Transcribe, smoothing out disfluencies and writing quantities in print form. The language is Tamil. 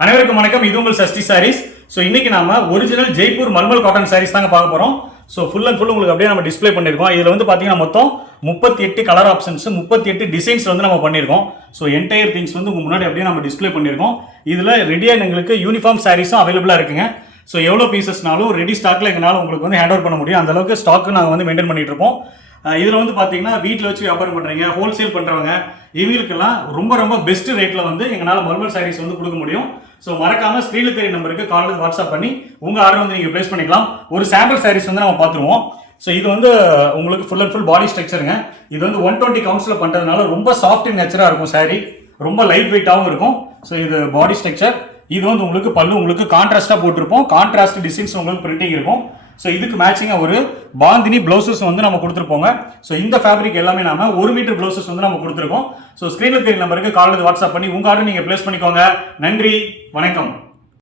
அனைவருக்கும் வணக்கம். இது உங்கள் சஷ்டி சாரீஸ். ஸோ இன்னைக்கு நாம ஒரிஜினல் ஜெய்ப்பூர் மல்மல் காட்டன் சாரீஸ் தாங்க பார்க்க போறோம். ஸோ ஃபுல் அண்ட் ஃபுல் உங்களுக்கு அப்படியே நம்ம டிஸ்பிளே பண்ணிருக்கோம். இதுல வந்து பாத்தீங்கன்னா மொத்தம் 38 கலர் ஆப்ஷன்ஸ் 38 டிசைன்ஸ் வந்து நம்ம பண்ணிருக்கோம். ஸோ என்டையர் திங்ஸ் வந்து உங்க முன்னாடி அப்படியே நம்ம டிஸ்பிளே பண்ணிருக்கோம். இதுல ரெடியா எங்களுக்கு யூனிஃபார்ம் சாரீஸும் அவைலபிளா இருக்குங்க. ஸோ எவ்வளோ பீசஸ்னாலும் ரெடி ஸ்டாக்ல எங்களால் உங்களுக்கு வந்து ஹேண்ட் ஓவர் பண்ண முடியும். அந்த அளவுக்கு ஸ்டாக் நாங்கள் வந்து மெயின்டைன் பண்ணிட்டு இருப்போம். இதில் வந்து பார்த்தீங்கன்னா வீட்டில் வச்சு வியாபாரம் பண்ணுறீங்க, ஹோல்சேல் பண்ணுறவங்க, இவங்களுக்கெல்லாம் ரொம்ப ரொம்ப பெஸ்ட் ரேட்டில் வந்து எங்களால் மல்மல் சாரீஸ் வந்து கொடுக்க முடியும். ஸோ மறக்காம ஸ்க்ரீனில் தெரிய நம்பருக்கு கால் வாட்ஸ்அப் பண்ணி உங்கள் ஆர்டர் வந்து நீங்கள் ப்ளேஸ் பண்ணிக்கலாம். ஒரு சாம்பிள் சாரீஸ் வந்து நம்ம பார்த்துருவோம். ஸோ இது வந்து உங்களுக்கு ஃபுல் அண்ட் ஃபுல் பாடி ஸ்ட்ரக்சருங்க. இது வந்து 120 கவுண்ட்ஸில் பண்ணுறதுனால ரொம்ப சாஃப்ட் அண்ட் நேச்சராக இருக்கும் சாரீ. ரொம்ப லைட் வெயிட்டாகவும் இருக்கும். ஸோ இது பாடி ஸ்ட்ரக்சர். இது வந்து உங்களுக்கு பல்லு உங்களுக்கு கான்ட்ராஸ்டாக போட்டிருப்போம். கான்ட்ராஸ்ட் டிசைன்ஸ் உங்களுக்கு பிரிண்டிங் இருக்கும். ஸோ இதுக்கு மேட்சிங்காக ஒரு பாந்தினி ப்ளவுசஸ் வந்து நம்ம கொடுத்துருப்போங்க. ஸோ இந்த ஃபேப்ரிக் எல்லாமே நாம 1 மீட்டர் ப்ளவுசஸ் வந்து நம்ம கொடுத்துருக்கோம். ஸோ ஸ்க்ரீனில் தெரிய நம்பருக்கு கால் வாட்ஸ்அப் பண்ணி உங்கள் ஆர்டர் நீங்கள் பிளேஸ் பண்ணிக்கோங்க. நன்றி, வணக்கம்.